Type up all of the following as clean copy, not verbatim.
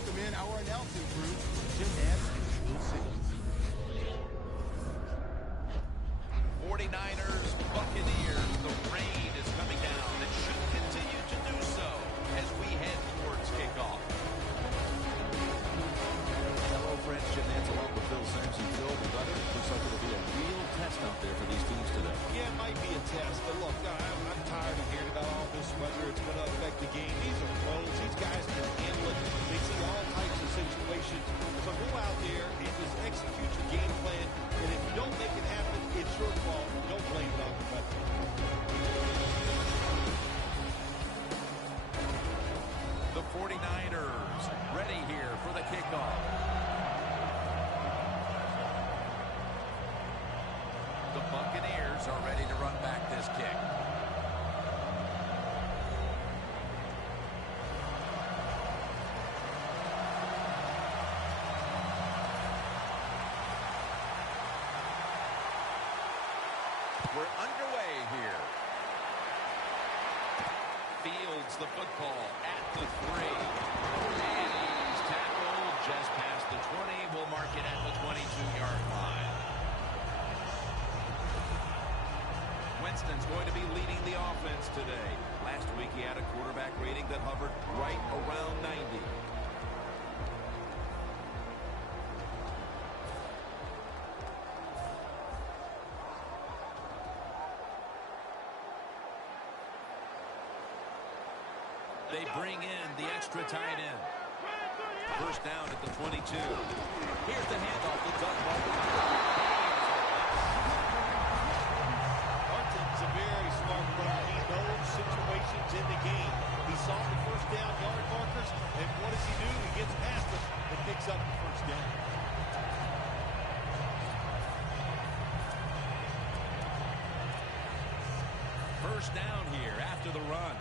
welcome in our announcing crew, Jim and Lucy. 49ers, Buccaneers, the rain is coming down. It should continue to do so as we head towards kickoff. Hello, friends. Jim Nance along with Phil Simms and Phil. Brother, looks like it'll be a real test out there for these teams today. Yeah, it might be a test, but look, I'm tired of hearing about all this, whether it's going to affect the game. These are pros. These guys can handle it. They see all types of situations. So go out there and just execute your game plan. And if you don't make it happen, it's your fault. Don't blame it on the weather. The 49ers ready here for the kickoff. The Buccaneers are ready to run back this kick. We're underway here. Fields the football at the 3. And he's tackled just past the 20. We'll mark it at the 22-yard line. Winston's going to be leading the offense today. Last week he had a quarterback rating that hovered right around 90. They bring in the extra tight end. First down at the 22. Here's the handoff to Doug Martin. Martin's a very smart runner. He knows situations in the game. He saw the first down yard markers, and what does he do? He gets past them and picks up the first down. First down here after the run.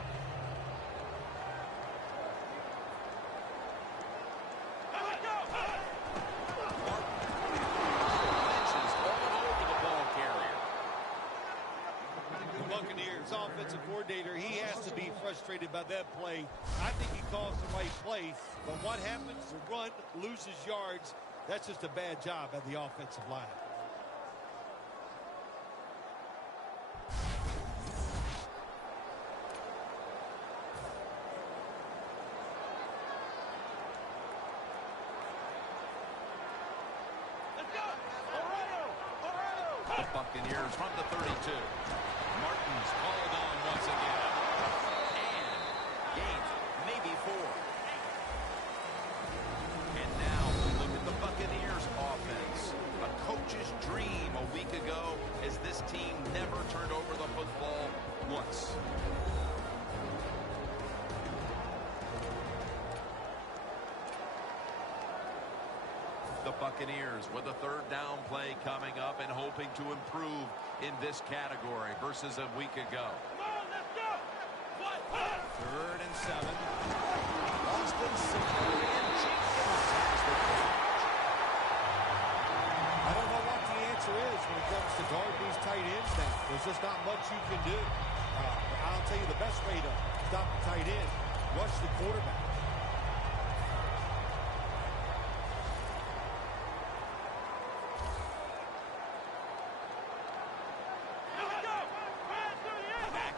Offensive coordinator, he has to be frustrated by that play. I think he calls the right play, but what happens? The run loses yards. That's just a bad job by the offensive line. The Buccaneers from the 32. Martin's called on once again. And gains maybe 4. And now we look at the Buccaneers offense. A coach's dream a week ago as this team never turned over the football once. The Buccaneers with a third down play coming up and hoping to improve in this category versus a week ago. Come on, let's go. 3rd and 7. Austin Signori and Jenkins has the catch. I don't know what the answer is when it comes to guard these tight ends now. There's just not much you can do. I'll tell you the best way to stop the tight end, rush the quarterback.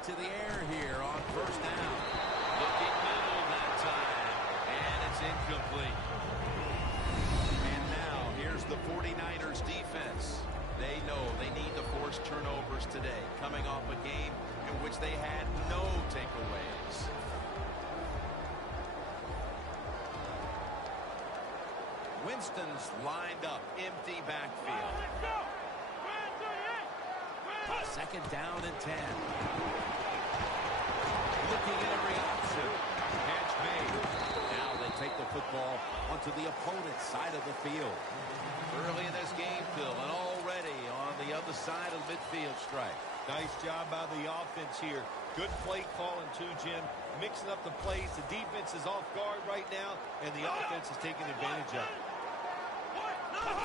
To the air here on first down. Looking middle that time. And it's incomplete. And now here's the 49ers defense. They know they need to force turnovers today, coming off a game in which they had no takeaways. Winston's lined up, empty backfield. Second down and 10. Looking at every option. Catch made. Now they take the football onto the opponent's side of the field. Early in this game, Phil, and already on the other side of midfield strike. Nice job by the offense here. Good play calling too, Jim. Mixing up the plays. The defense is off guard right now, and the offense is taking advantage of it.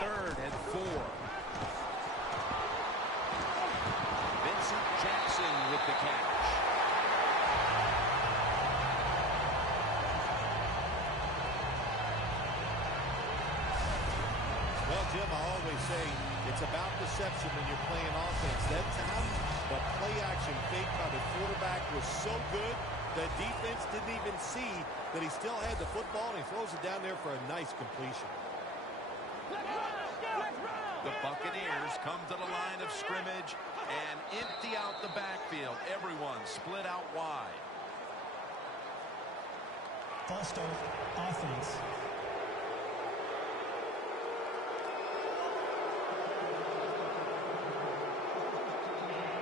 3rd and 4. Vincent Jackson with the catch. Jim, I always say it's about deception when you're playing offense. That time, the play-action fake by the quarterback was so good, the defense didn't even see that he still had the football, and he throws it down there for a nice completion. The Buccaneers come to the line of scrimmage and empty out the backfield. Everyone split out wide. False start, offense.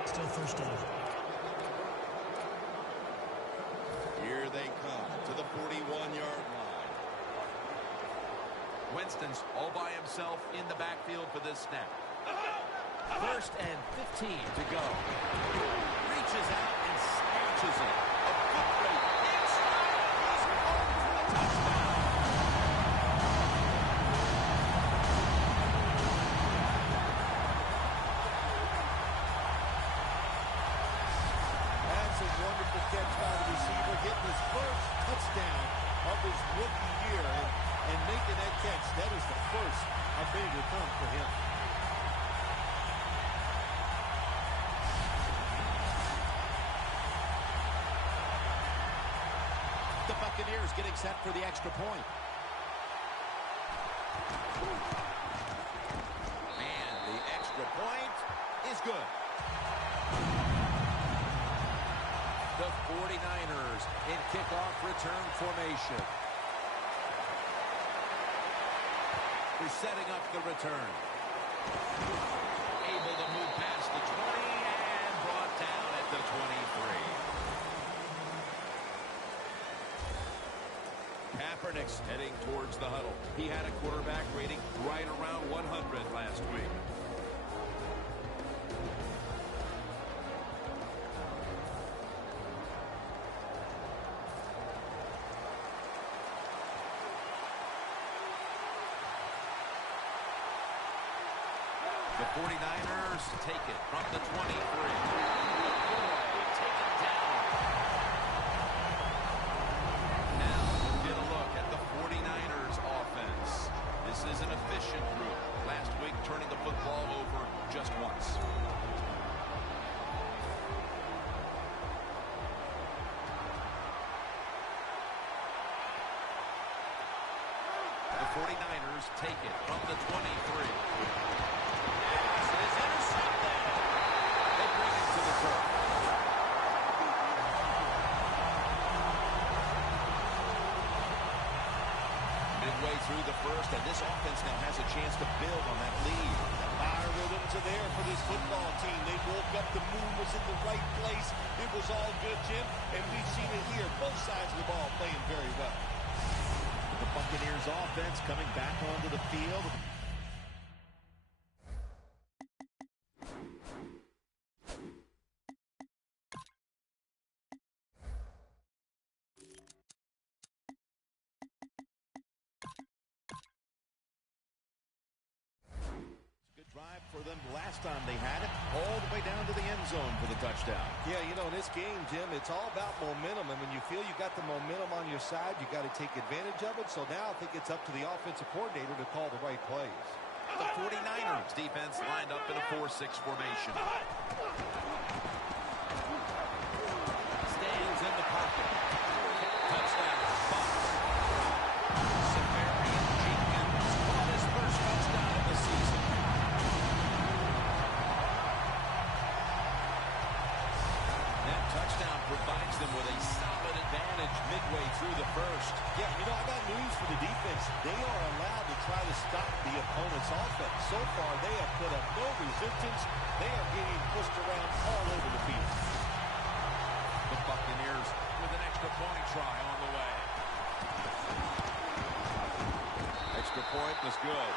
Still first down. Here they come to the 41-yard line. Winston's all by himself in the backfield for this snap. 1st and 15 to go. Reaches out and snatches it. A foot rate inside. He's home for a touchdown. That's a wonderful catch by the receiver, getting his first touchdown of his rookie year and making that catch. That is the first of many to come for him. The Buccaneers getting set for the extra point. And the extra point is good. The 49ers in kickoff return formation. They're setting up the return. Able to move past the 20 and brought down at the 23. Kaepernick's heading towards the huddle. He had a quarterback rating right around 100 last week. The 49ers take it from the 23. Take it down. Now we'll get a look at the 49ers offense. This is an efficient group. Last week turning the football over just once. The 49ers take it from the 23. Midway through the first, and this offense now has a chance to build on that lead. The fire rhythms are there for this football team. They woke up, the moon was in the right place. It was all good, Jim, and we've seen it here. Both sides of the ball playing very well. The Buccaneers offense coming back onto the field. Drive for them last time they had it, all the way down to the end zone for the touchdown. Yeah, you know, in this game, Jim, it's all about momentum. And when you feel you got the momentum on your side, you got to take advantage of it. So now I think it's up to the offensive coordinator to call the right plays. The 49ers defense lined up in a 4-6 formation. Stands in the pocket. Touchdown. Bucks. Severian Jenkins caught his first touchdown of the season. That touchdown provides them with a solid advantage midway through the first. Yeah, you know, I got news for the defense. They are allowed to try to stop the opponent's offense. So far, they have put up no resistance. They are getting pushed around all over the field. The Buccaneers with an extra point try on the way. Extra point was good.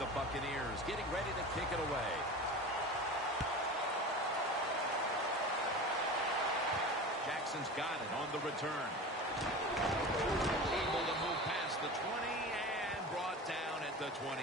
The Buccaneers getting ready to kick it away. Jackson's got it on the return. Able to move past the 20 and brought down at the 23.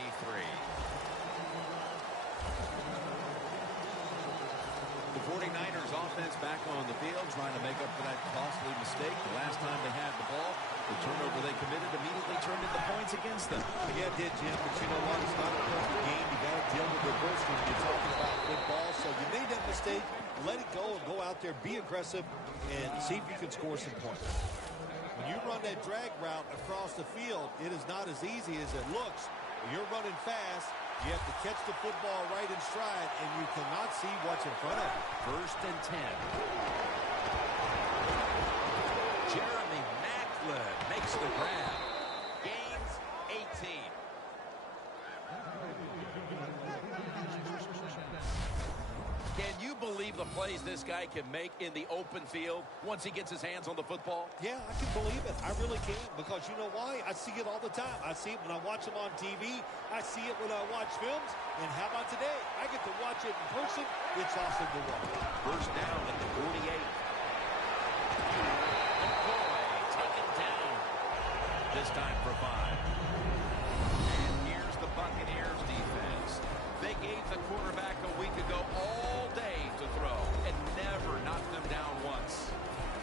The 49ers offense back on the field trying to make up for that costly mistake. The last time they had the ball, the turnover they committed immediately turned into points against them. Yeah, it did, Jim, but you know what? It's not a perfect game. You got to deal with adversity when you're talking about football. So you made that mistake, let it go, and go out there, be aggressive, and see if you can score some points. When you run that drag route across the field, it is not as easy as it looks. When you're running fast, you have to catch the football right in stride, and you cannot see what's in front of you. 1st and 10. Jeremy Maclin makes the grab. Gains 18. Can you believe the plays this guy can make in the open field once he gets his hands on the football? Yeah, I can believe it. I really can, because you know why? I see it all the time. I see it when I watch him on TV. I see it when I watch films. And how about today? I get to watch it in person. It's awesome to watch. 1st down at the 48. McCoy taken down. This time for 5. And here's the Buccaneers defense. They gave the quarterback a week ago all day to throw and never knocked them down once.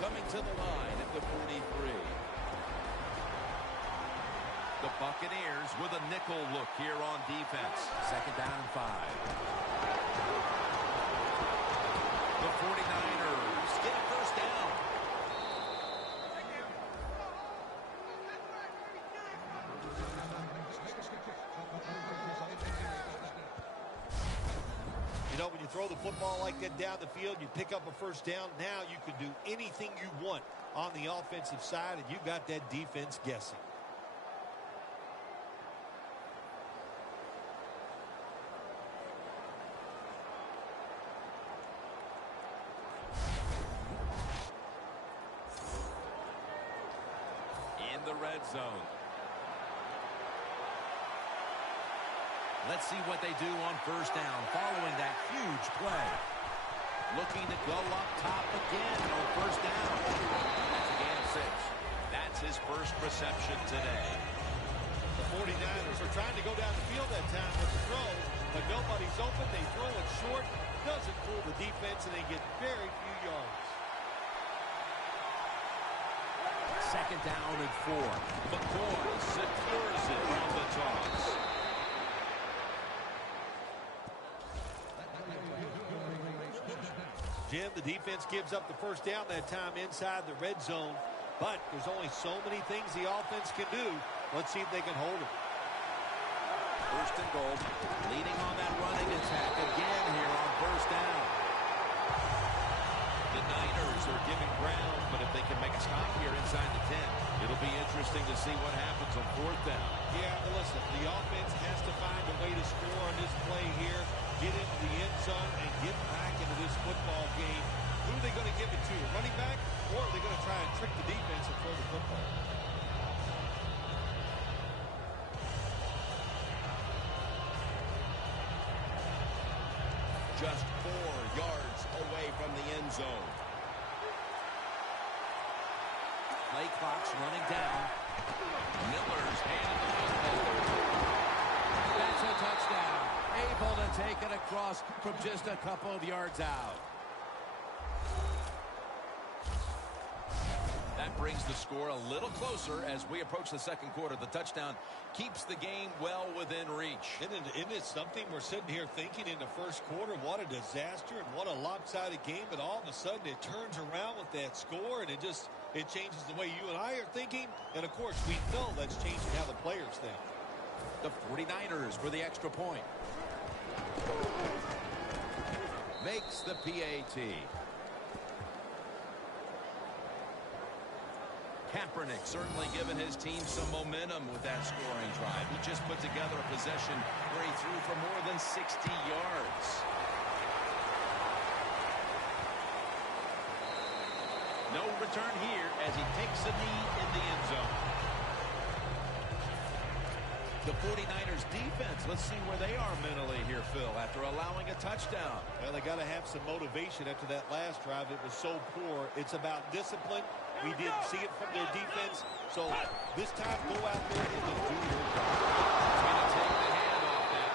Coming to the line at the 43. The Buccaneers with a nickel look here on defense. 2nd down and 5. The 49ers get a 1st down. You know, when you throw the football like that down the field, you pick up a 1st down. Now you can do anything you want on the offensive side, and you got that defense guessing. In the red zone. Let's see what they do on 1st down following that huge play. Looking to go up top again on 1st down. That's a gain of 6. That's his first reception today. The 49ers are trying to go down the field that time with the throw, but nobody's open. They throw it short. Doesn't fool the defense, and they get very few yards. 2nd down and 4. McCoy secures it on the toss. Jim, the defense gives up the 1st down that time inside the red zone, but there's only so many things the offense can do. Let's see if they can hold it. 1st and goal. Leading on that running attack again here on 1st down. The Niners are giving ground, but if they can make a stop here inside the 10, it'll be interesting to see what happens on 4th down. Yeah, but listen, the offense has to find a way to score on this play here, get into the end zone, and get back into this football game. Who are they going to give it to? A running back? Or are they going to try and trick the defense and throw the football? Just 4 yards away from the end zone. Play clock's running down. Miller's handed the football. That's a touchdown. Able to take it across from just a couple of yards out. That brings the score a little closer as we approach the 2nd quarter. The touchdown keeps the game well within reach. Isn't it something we're sitting here thinking in the 1st quarter, what a disaster and what a lopsided game, but all of a sudden it turns around with that score, and it changes the way you and I are thinking, and of course we know that's changing how the players think. The 49ers for the extra point. Makes the PAT. Kaepernick certainly given his team some momentum with that scoring drive. He just put together a possession where he threw for more than 60 yards. No return here as he takes a knee in the end zone. The 49ers defense, let's see where they are mentally here, Phil, after allowing a touchdown. Well, they got to have some motivation after that last drive. It was so poor. It's about discipline. We didn't see it from their defense. So this time, go out there and just do your job. Trying to take the hand off that.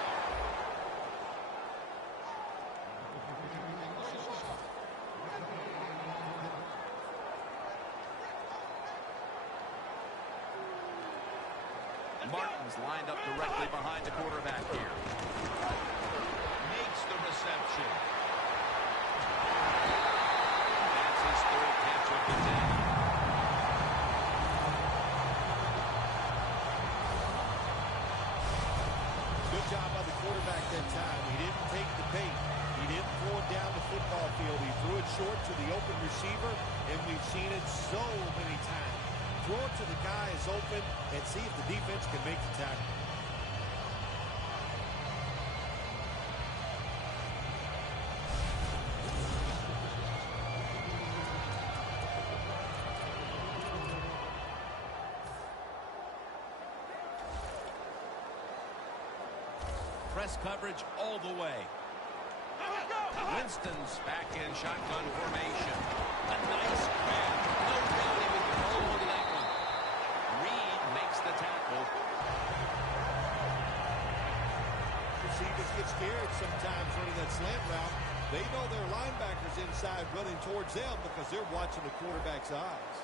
Martin's lined up directly behind the quarterback here. Makes the reception. That's his third catch of the day. Good job by the quarterback that time. He didn't take the bait. He didn't throw it down the football field. He threw it short to the open receiver, and we've seen it so many times. Throw it to the guy is open and see if the defense can make the tackle. Press coverage all the way. Winston's back in shotgun formation. A nice grab. No doubt he would hold on to that one. Reed makes the tackle. Receivers get scared sometimes running that slant route. They know their linebackers inside running towards them because they're watching the quarterback's eyes.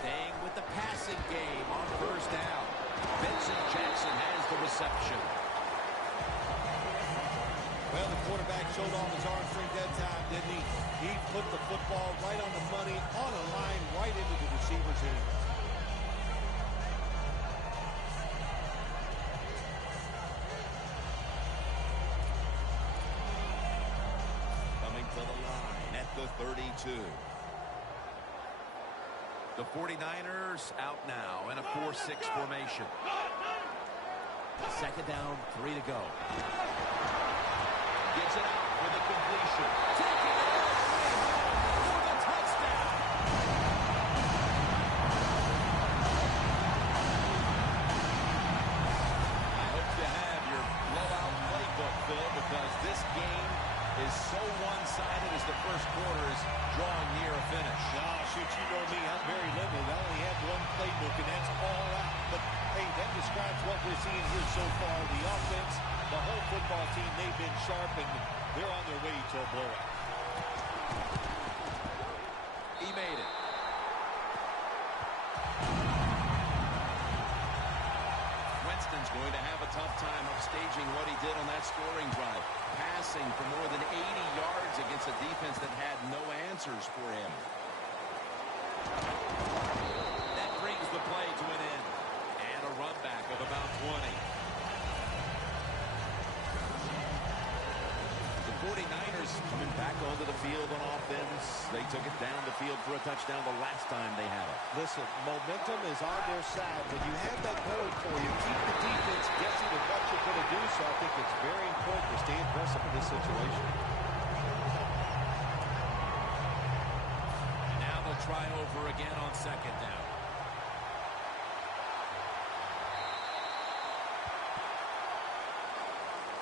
Staying with the passing game on first down. Vincent Jackson has the reception. Well, the quarterback showed off his arm strength that time, didn't he? He put the football right on the money, on a line, right into the receiver's hands. Coming to the line at the 32. The 49ers out now in a 4-6 formation. Second down, 3 to go. Gets it out for the completion. Taking it all the way home for the touchdown. I hope you have your blowout playbook, Phil, because this game is so one-sided as the first quarter is drawing near a finish. Shoot, you know me, I'm very limited. I only have one playbook, and that's all out. But, hey, that describes what we're seeing here so far. The offense, the whole football team, they've been sharp, and they're on their way to a blowout. He made it. Winston's going to have a tough time upstaging what he did on that scoring drive. Passing for more than 80 yards against a defense that had no answers for him. That brings the play to an end. And a run back of about 20. The 49ers coming back onto the field on offense. They took it down the field for a touchdown the last time they had it. Listen, momentum is on their side. When you have that going for you, keep the defense guessing at what you're going to do. So I think it's very important to stay aggressive in this situation. And now they'll try over again on second down.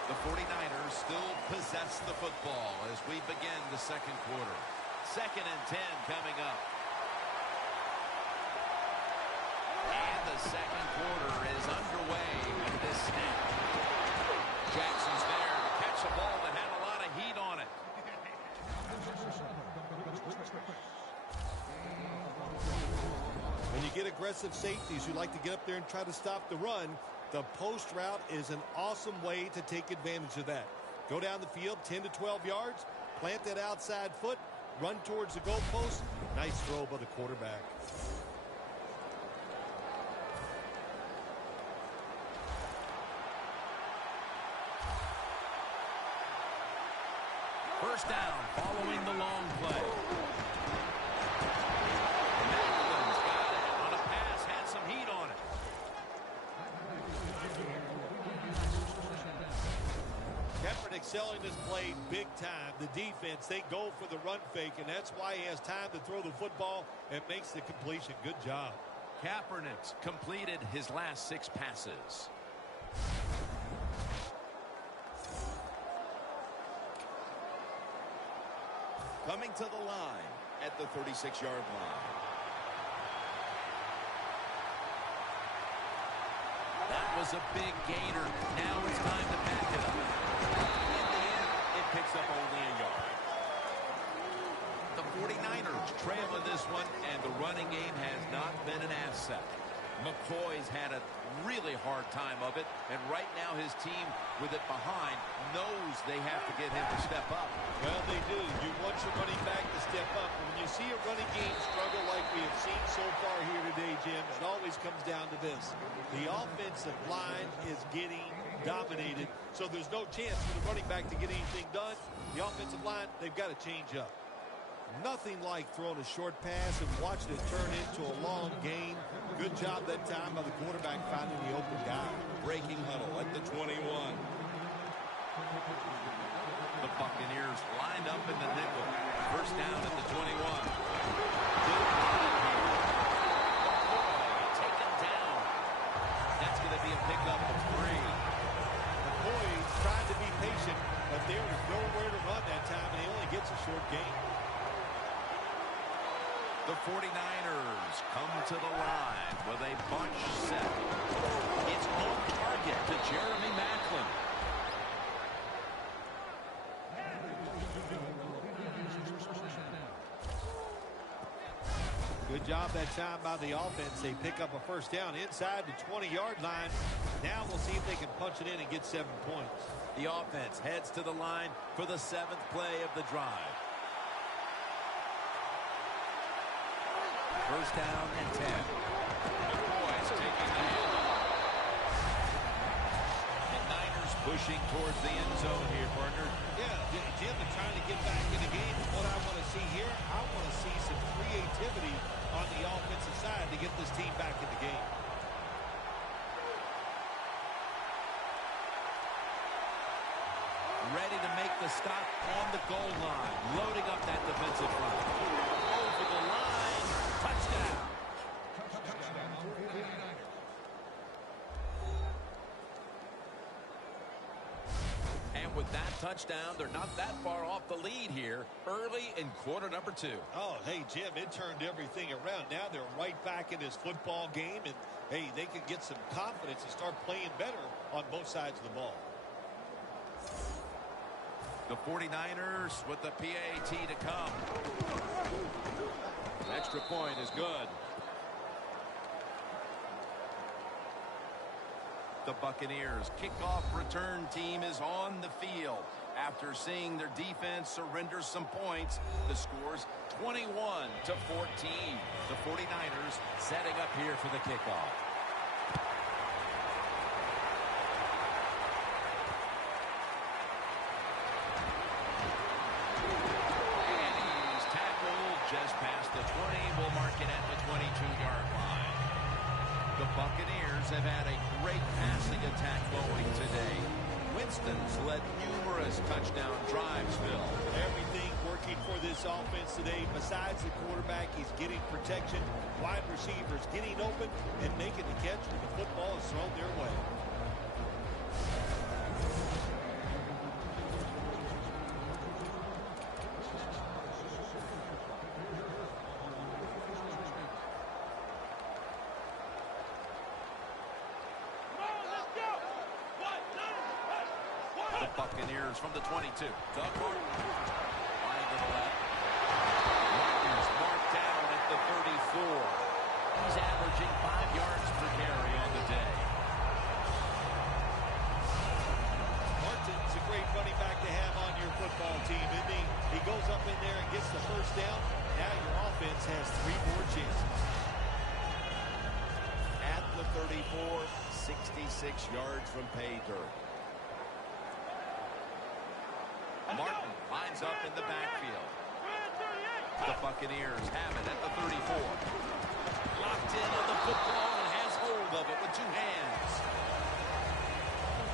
The 49ers still possess the football as we begin the second quarter. 2nd and 10 coming up. And the second quarter is underway with this snap. Jackson's there to catch a ball that had a lot of heat on it. When you get aggressive safeties who like to get up there and try to stop the run, the post route is an awesome way to take advantage of that. Go down the field 10 to 12 yards, plant that outside foot, run towards the goalpost. Nice throw by the quarterback. First down following the long play. Madden's got it on a pass, had some heat on it. Kaepernick selling this play big time. The defense, they go for the run fake, and that's why he has time to throw the football and makes the completion. Good job. Kaepernick's completed his last 6 passes. Coming to the line at the 36-yard line. That was a big gainer. Now it's time to pack it up. In the end, it picks up only a yard. The 49ers trail in this one, and the running game McCoy's had a really hard time of it, and right now his team, with it behind, knows they have to get him to step up. Well, they do. You want your running back to step up. When you see a running game struggle like we have seen so far here today, Jim, it always comes down to this. The offensive line is getting dominated, so there's no chance for the running back to get anything done. The offensive line, they've got to change up. Nothing like throwing a short pass and watching it turn into a long gain. Good job that time by the quarterback finding the open guy. Breaking huddle at the 21. The Buccaneers lined up in the nickel. First down at the 21. Taken down. That's going to be a pickup of 3. McCoy tried to be patient, but there was nowhere to run that time, and he only gets a short gain. The 49ers come to the line with a bunch set. It's on target to Jeremy Maclin. Good job that time by the offense. They pick up a first down inside the 20-yard line. Now we'll see if they can punch it in and get 7 points. The offense heads to the line for the 7th play of the drive. First down and 10. McCoy's taking the handoff. And Niners pushing towards the end zone here, partner. Yeah, Jim, they're trying to get back in the game. What I want to see here, I want to see some creativity on the offensive side to get this team back in the game. Ready to make the stop on the goal line. Loading up that defensive front. Over the line. Touchdown. And with that touchdown, they're not that far off the lead here early in quarter number 2. Oh, hey, Jim, it turned everything around. Now they're right back in this football game, and, hey, they can get some confidence and start playing better on both sides of the ball. The 49ers with the PAT to come. Extra point is good. The Buccaneers kickoff return team is on the field. After seeing their defense surrender some points, the score's 21-14. The 49ers setting up here for the kickoff. Just past the 20, will mark it at the 22-yard line. The Buccaneers have had a great passing attack going today. Winston's led numerous touchdown drives, Bill. Everything working for this offense today. Besides the quarterback, he's getting protection. Wide receivers getting open and making the catch when the football is thrown their way. Buccaneers from the 22. Doug Martin. Line to the left. Martin's marked down at the 34. He's averaging 5 yards per carry on the day. Martin's a great running back to have on your football team, isn't he? He goes up in there and gets the first down. Now your offense has 3 more chances. At the 34, 66 yards from pay dirt. Martin lines up in the backfield. The Buccaneers have it at the 34. Locked in on the football and has hold of it with 2 hands.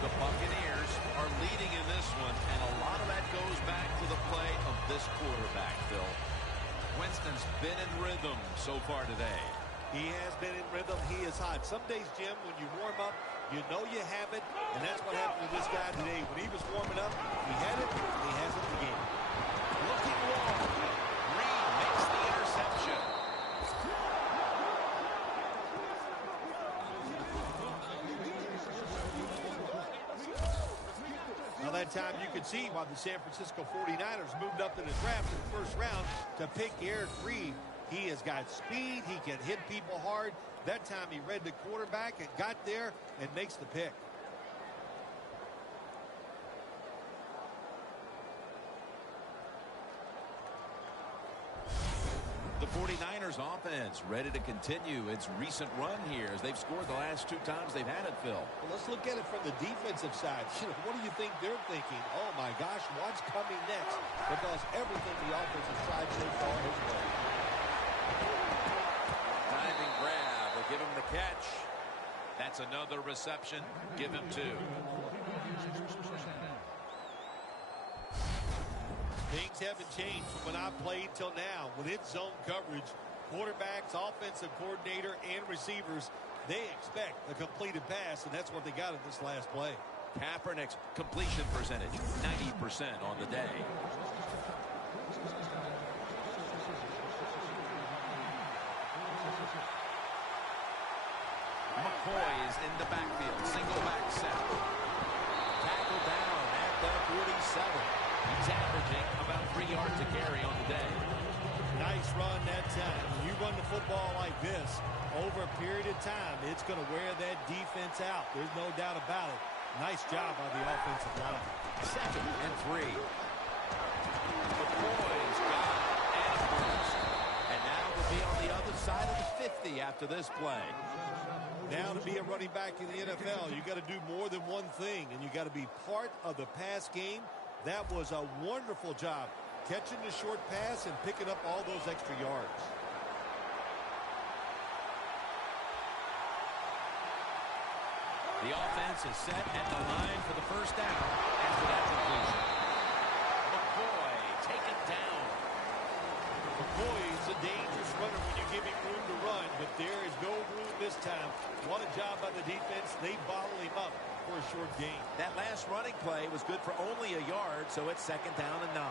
The Buccaneers are leading in this one, and a lot of that goes back to the play of this quarterback, Phil. Winston's been in rhythm so far today. He has been in rhythm. He is hot. Some days, Jim, when you warm up, you know you have it, and that's what happened with this guy today. When he was warming up, he had it, and he has it again. Looking long. Reed makes the interception. Now that time you could see why the San Francisco 49ers moved up in the draft in the first round to pick Eric Reed. He has got speed. He can hit people hard. That time he read the quarterback and got there and makes the pick. The 49ers offense ready to continue its recent run here as they've scored the last 2 times they've had it, Phil. Well, let's look at it from the defensive side. What do you think they're thinking? Oh, my gosh, what's coming next? Because everything the offensive side so far has won. Diving grab will give him the catch. That's another reception. Give him 2. Things haven't changed from when I played till now. With its zone coverage, quarterbacks, offensive coordinator, and receivers, they expect a completed pass, and that's what they got in this last play. Kaepernick's completion percentage, 90% on the day. McCoy is in the backfield. Single back set. Tackle down at the 47. He's averaging about 3 yards a carry on the day. Nice run that time. When you run the football like this, over a period of time, it's going to wear that defense out. There's no doubt about it. Nice job by the offensive line. 2nd and 3. McCoy's got it and a first. And now we'll be on the other side of the 50 after this play. Now to be a running back in the NFL, you got to do more than one thing, and you got to be part of the pass game. That was a wonderful job, catching the short pass and picking up all those extra yards. The offense is set at the line for the first down after that completion. McCoy taken down. McCoy is a dangerous runner when you give him room to run, but there is no room this time. What a job by the defense. They bottle him up for a short gain. That last running play was good for only a yard, so it's 2nd down and 9.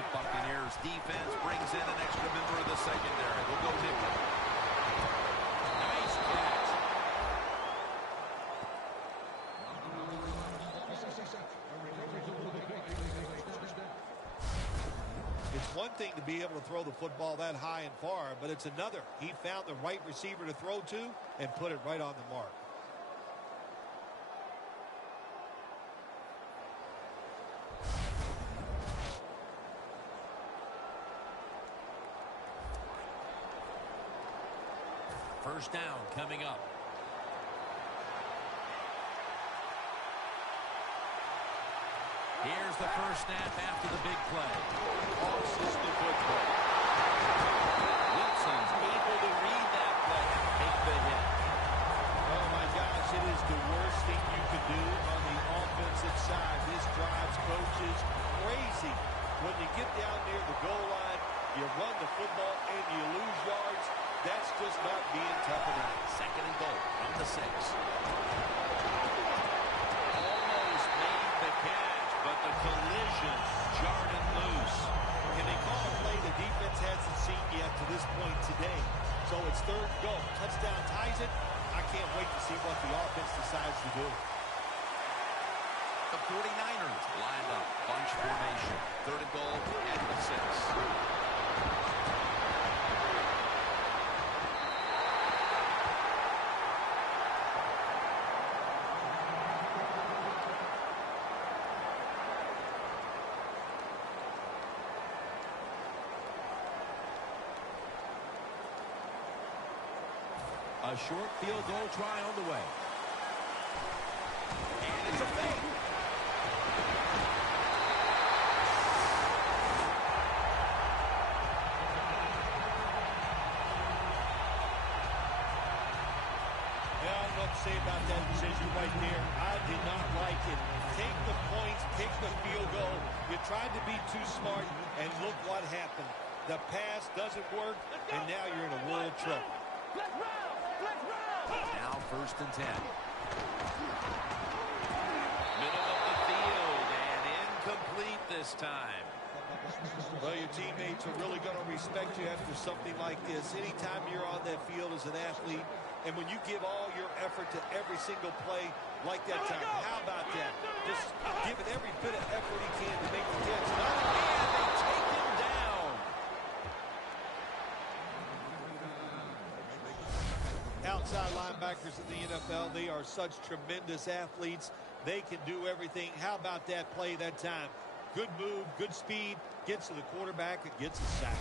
The Buccaneers defense brings in an extra member of the secondary. We'll go nickel. Nice catch. It's one thing to be able to throw the football that high and far, but it's another. He found the right receiver to throw to and put it right on the mark. First down coming up. Here's the first snap after the big play. Off-system football. Wilson's able to read that play and take the hit. Oh, my gosh, it is the worst thing you could do on the offensive side. This drives coaches crazy. When you get down near the goal line, you run the football and you lose yards. That's just not being tough enough. 2nd and goal from the 6. Almost made the catch, but the collision jarred it loose. Can they call a play the defense hasn't seen yet to this point today? So it's 3rd and goal. Touchdown ties it. I can't wait to see what the offense decides to do. The 49ers lined up, bunch formation. 3rd and goal at the 6. A short field goal try on the way. And it's a fake. Yeah, I don't know what to say about that decision right there. I did not like it. Take the points, take the field goal. You tried to be too smart, and look what happened. The pass doesn't work, and now you're in a world of trouble. Now 1st and 10. Middle of the field and incomplete this time. Well, your teammates are really going to respect you after something like this. Anytime you're on that field as an athlete, and when you give all your effort to every single play like that time, how about that? Just giving every bit of effort he can to make the catch. And they take him outside linebackers in the NFL, they are such tremendous athletes. They can do everything. How about that play that time? Good move, good speed, gets to the quarterback and gets a sack.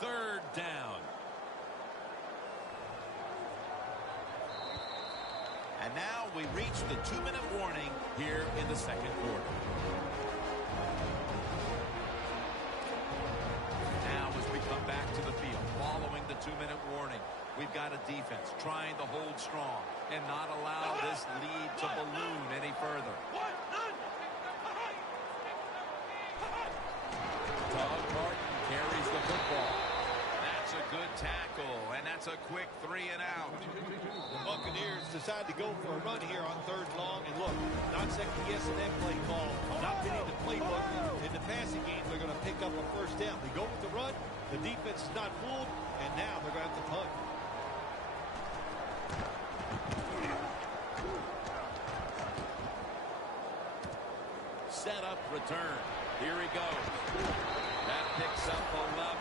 Third down. And now we reach the 2-minute warning here in the second quarter. Now as we come back to the field, following the 2-minute warning, we've got a defense trying to hold strong and not allow this lead to balloon any further. Doug Martin carries the football. That's a good tackle, and that's a quick 3 and out. The Buccaneers decide to go for a run here on 3rd and long. And look, not second-guessing that play call, not fitting the playbook. In the passing game, they're going to pick up a first down. They go with the run, the defense is not fooled, and now they're going to have to punt. Set up, return. Here he goes. That picks up 11.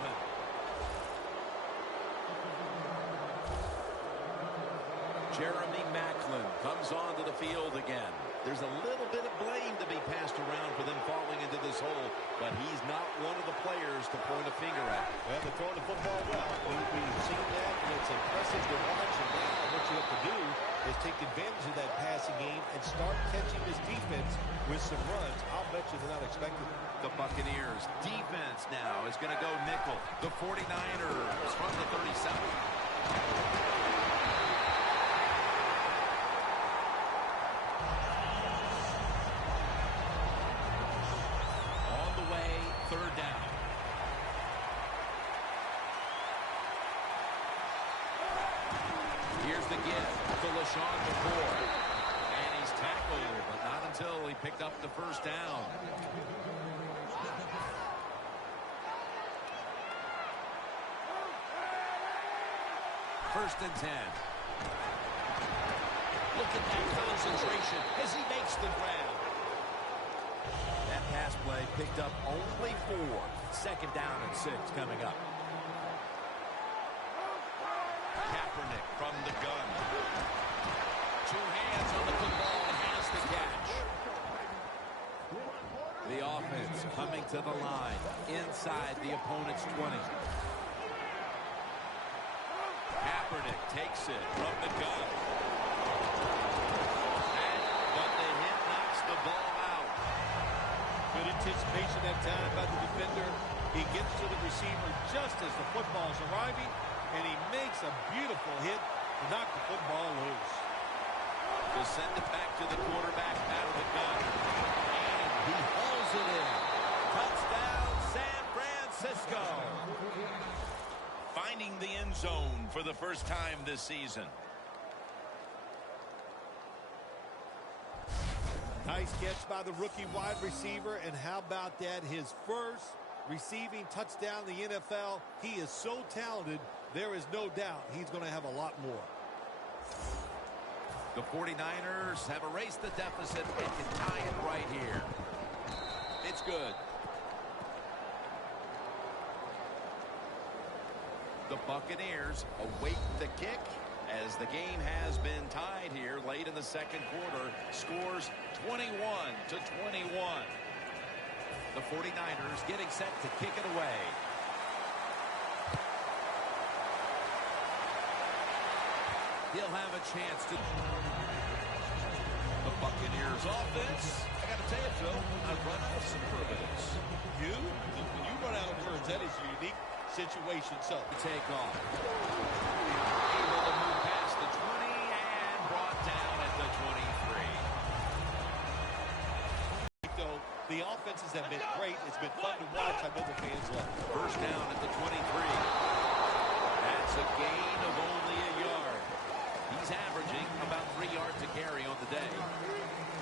Jeremy Maclin comes onto the field again. There's a little bit of blame to be passed around for them falling into this hole, but he's not one of the players to point a finger at. Well, they're throwing the football well. We've seen that, and it's impressive to watch. And now what you have to do is take advantage of that passing game and start catching this defense with some runs. I'll bet you they're not expecting it. The Buccaneers defense now is going to go nickel. The 49ers from the 37. Third down. Here's the give to LaShawn McCoy. And he's tackled, but not until he picked up the first down. First and 10. Look at that concentration as he makes the grab. That pass play picked up only 4. Second down and 6 coming up. Kaepernick from the gun. 2 hands on the football and has the catch. The offense coming to the line inside the opponent's 20. Kaepernick takes it from the gun. But the hit knocks the ball out. Good anticipation that time by the defender. He gets to the receiver just as the football is arriving, and he makes a beautiful hit to knock the football loose. To send it back to the quarterback out of the gun. And he hauls it in. Touchdown, San Francisco. Finding the end zone for the first time this season. Nice catch by the rookie wide receiver, and how about that? His first receiving touchdown in the NFL. He is so talented, there is no doubt he's going to have a lot more. The 49ers have erased the deficit and can tie it right here. It's good. The Buccaneers await the kick as the game has been tied here late in the second quarter. Scores 21-21. The 49ers getting set to kick it away. He'll have a chance to... The Buccaneers offense. I got to tell you, Phil, I've run out of superlatives. You? When you run out of words, that is a unique situation. So, Take off. Able to move past the 20 and brought down at the 23. though, the offenses have been great. It's been fun to watch. I know the fans love it. First down at the 23. That's a gain of only a yard. He's averaging about 3 yards a carry on the day.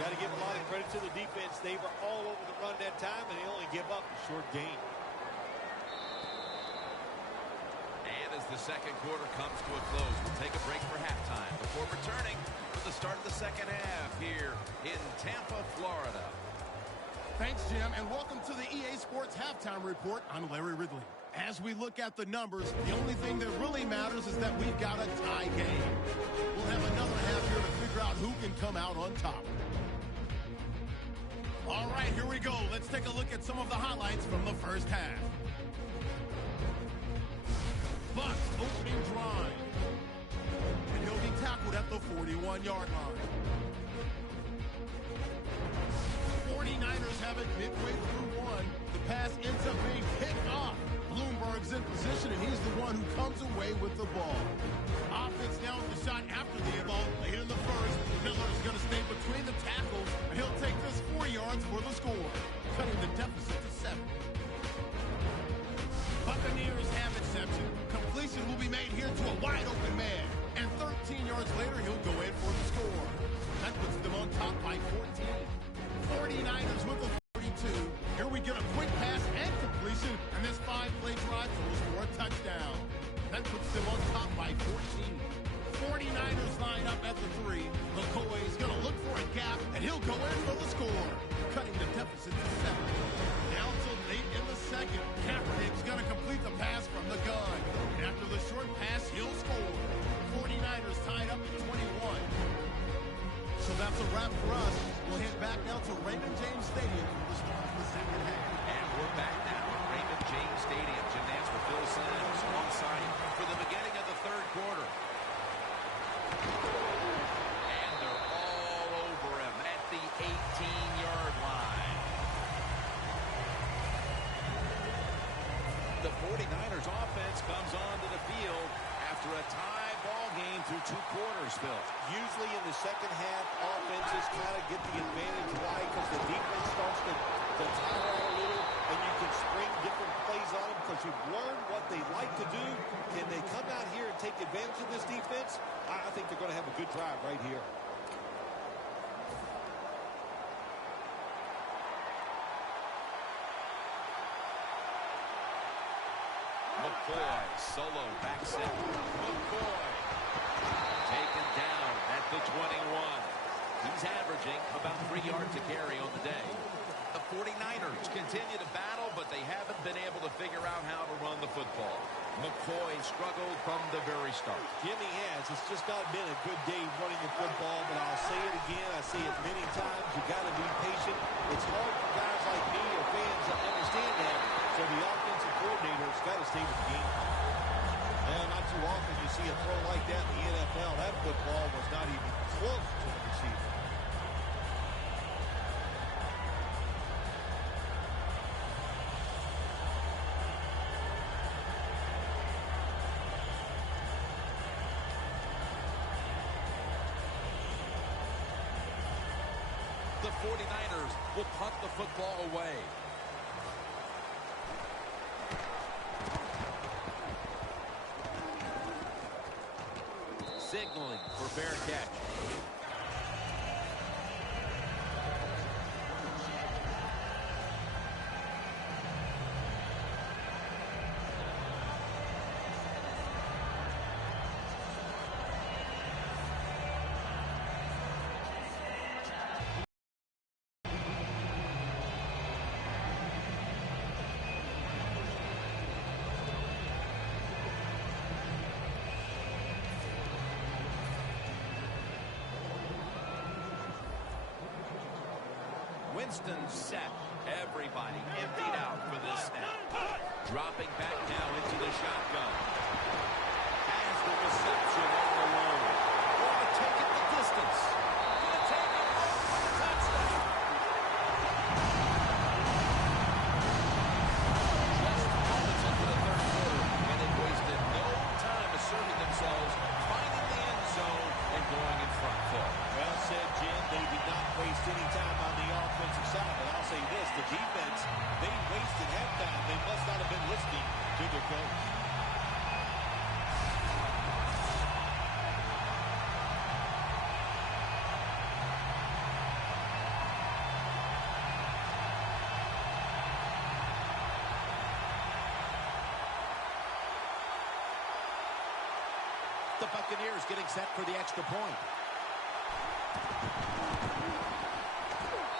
Got to give a lot of credit to the defense. They were all over the run that time, and they only give up a short gain. And as the second quarter comes to a close, we'll take a break for halftime before returning for the start of the second half here in Tampa, Florida. Thanks, Jim, and welcome to the EA Sports Halftime Report. I'm Larry Ridley. As we look at the numbers, the only thing that really matters is that we've got a tie game. We'll have another half here to figure out who can come out on top. All right, here we go. Let's take a look at some of the highlights from the first half. Bucks opening drive. And he'll be tackled at the 41-yard line. 49ers have it midway through one. The pass ends up being picked off. Bloomberg's in position, and he's the one who comes away with the ball. Offense down with the shot after the ball. Late in the first, Miller's going to stay between the tackles, and he'll take this 4 yards for the score, cutting the deficit to 7. Buccaneers have inception. Completion will be made here to a wide-open man, and 13 yards later, he'll go in for the score. That puts them on top by 14. 49ers with a 42. Here we get a quick pass and completion, and this 5-play drive goes for a touchdown. That puts them on top by 14. 49ers line up at the 3. McCoy is going to look for a gap, and he'll go in for the score, cutting the deficit to 7. Down till late in the second. Kaepernick's going to complete the pass from the gun. And after the short pass, he'll score. 49ers tied up at 21. So that's a wrap for us. We'll head back now to Raymond James Stadium for the start of the second half. And we're back now at Raymond James Stadium. Jim Nance with Phil Simms alongside him for the beginning of the third quarter. And they're all over him at the 18-yard line. The 49ers offense comes onto the field after a tie ball game through 2 quarters, Phil. Usually in the second half, offenses kind of get the advantage. Why? Because the defense starts to tire out a little, and you can spring different plays on them because you've learned what they like to do. Can they come out here and take advantage of this defense? I think they're going to have a good drive right here. McCoy, solo, back set. McCoy, taken down at the 21. He's averaging about 3 yards a carry on the day. The 49ers continue to battle, but they haven't been able to figure out how to run the football. McCoy struggled from the very start. Jimmy has. It's just not been a good day running the football, but I'll say it again. I say it many times. You got to be patient. It's hard for guys like me or fans to understand that. So the offensive coordinator's got to stay with the game. Well, not too often you see a throw like that in the NFL. That football was not even close to the receiver. The 49ers will punt the football away. Signaling for fair catch. Winston's set. Everybody emptied out for this snap. Dropping back now into the shotgun. Has the reception on the road. Going to take it the distance. Going to take it for the touchdown. Just moments into the third quarter, and they've wasted no time asserting themselves, finding the end zone, and going in front, Phil. Well said, Jim. They did not waste any time on the offensive side, but I'll say this, the defense, they wasted halftime. They must not have been listening to their coach. The Buccaneers getting set for the extra point.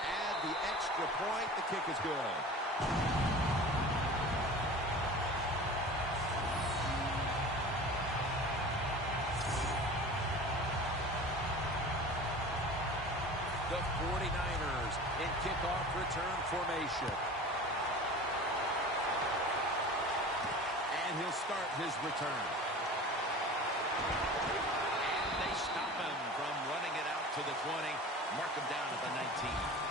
Add the extra extra point. The kick is good. The 49ers in kickoff return formation. And he'll start his return. And they stop him from running it out to the 20. Mark him down at the 19.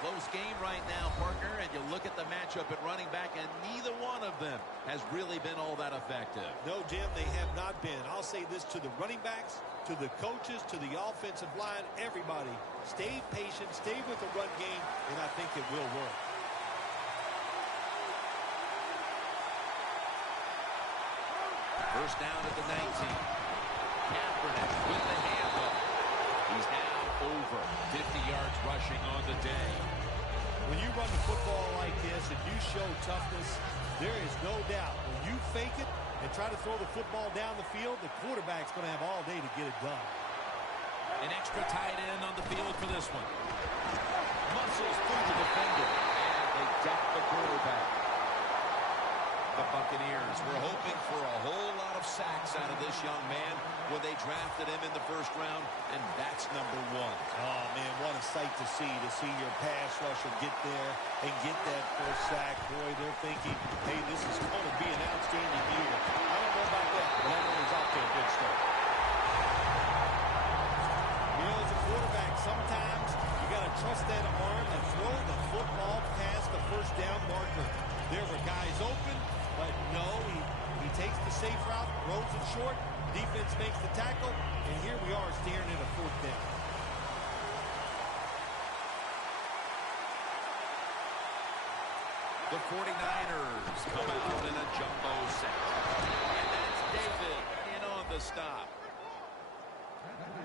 Close game right now, partner, and you look at the matchup at running back, and neither one of them has really been all that effective. No, Jim, they have not been. I'll say this to the running backs, to the coaches, to the offensive line, everybody. Stay patient, stay with the run game, and I think it will work. First down at the 19. Kaepernick with the handoff. He's now over 50 yards rushing on the day. When you run the football like this and you show toughness, there is no doubt when you fake it and try to throw the football down the field, the quarterback's going to have all day to get it done. An extra tight end on the field for this one. Muscles through the defender, and they duck the quarterback. The Buccaneers were hoping for a whole lot of sacks out of this young man when they drafted him in the first round, and that's number one. Oh, man, what a sight to see your pass rusher get there and get that first sack. Boy, they're thinking, hey, this is going to be an outstanding year. I don't know about that, but I know he's off to a good start. You know, as a quarterback, sometimes you got to trust that arm and throw the football past the first down marker. There were guys open, but no, he takes the safe route, throws it short, defense makes the tackle, and here we are staring at a fourth down. The 49ers come out in a jumbo set. And that's David in on the stop.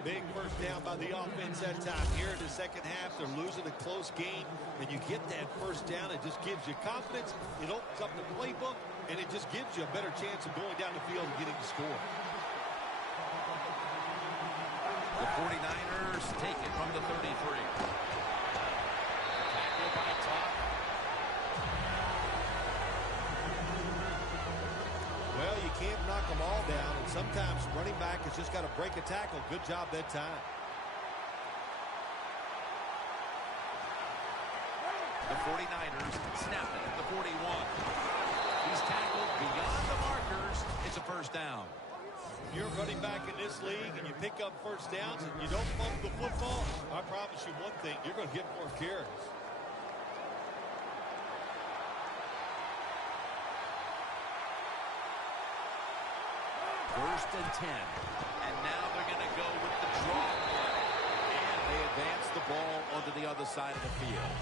Big first down by the offense that time. Here in the second half, they're losing a close game, and you get that first down. It just gives you confidence. It opens up the playbook, and it just gives you a better chance of going down the field and getting the score. The 49ers take it from the 33. Tackle by Top. Well, you can't knock them all down, and sometimes running back has just got to break a tackle. Good job that time. The 49ers snap it at the 41. He's tackled beyond the markers. It's a first down. If you're running back in this league and you pick up first downs and you don't fumble the football, I promise you one thing, you're going to get more carries. First and 10. And now they're going to go with the draw play. And they advance the ball onto the other side of the field.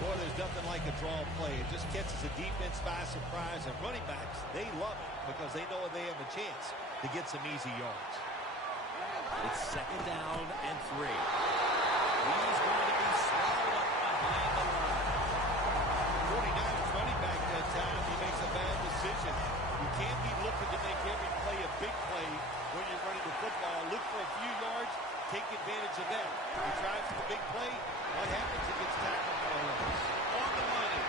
Boy, there's nothing like a draw play. It just catches the defense by surprise. And running backs, they love it because they know they have a chance to get some easy yards. It's second down and 3. He's going to be swallowed up behind the line. 49ers running back that time. He makes a bad decision. You can't be looking to make every play a big play when you're running the football. Look for a few yards. Take advantage of that. He tries for the big play. What happens? He gets tackled for a loss. On the money.